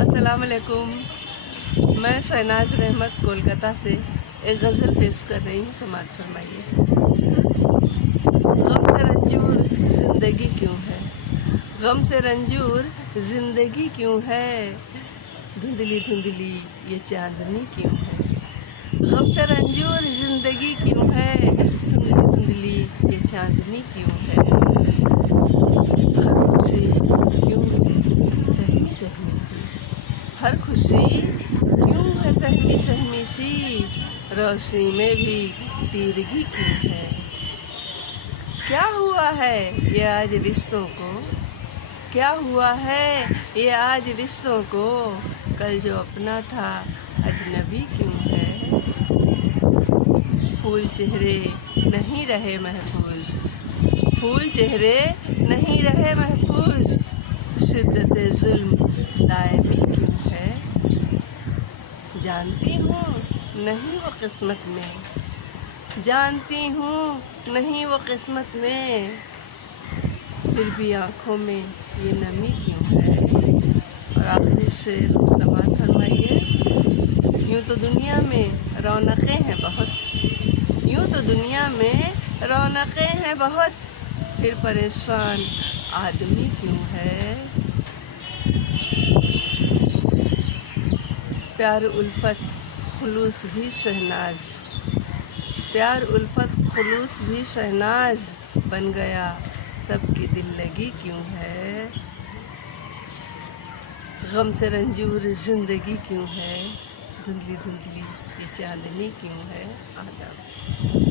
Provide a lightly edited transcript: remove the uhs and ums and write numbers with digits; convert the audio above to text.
अस्सलाम वालेकुम। मैं शहनाज रहमत कोलकाता से एक गज़ल पेश कर रही हूँ, समाअत फरमाइए। गम से रंजूर ज़िंदगी क्यों है, गम से रंजूर ज़िंदगी क्यों है, धुंधली धुंधली ये चांदनी क्यों है। गम से रंजूर ज़िंदगी क्यों है, धुंधली धुंधली ये चांदनी क्यों है। हर खुशी क्यों है सहमी सहमी सी, हर खुशी क्यों है सहमी सहमी सी, रोशनी में भी तीरगी क्यों है। क्या हुआ है ये आज रिश्तों को, क्या हुआ है ये आज रिश्तों को, कल जो अपना था अजनबी क्यों है। फूल चेहरे नहीं रहे महफूज, फूल चेहरे नहीं रहे महफूज, शिद्दत जुल्म दायमी क्यों है। जानती हूँ नहीं वो किस्मत में, जानती हूँ नहीं वो किस्मत में, फिर भी आँखों में ये नमी क्यों है। और आखिरी से समाअत फरमाइए। यूँ तो दुनिया में रौनकें हैं बहुत, यूँ तो दुनिया में रौनकें हैं बहुत, फिर परेशान आदमी क्यों है। प्यार उल्फत खुलूस भी शहनाज, प्यार उल्फत खुलूस भी शहनाज, बन गया सबकी दिल लगी क्यों है। गम से रंजूर ज़िंदगी क्यों है, धुंधली धुंधली ये चांदनी क्यों है। आदाब।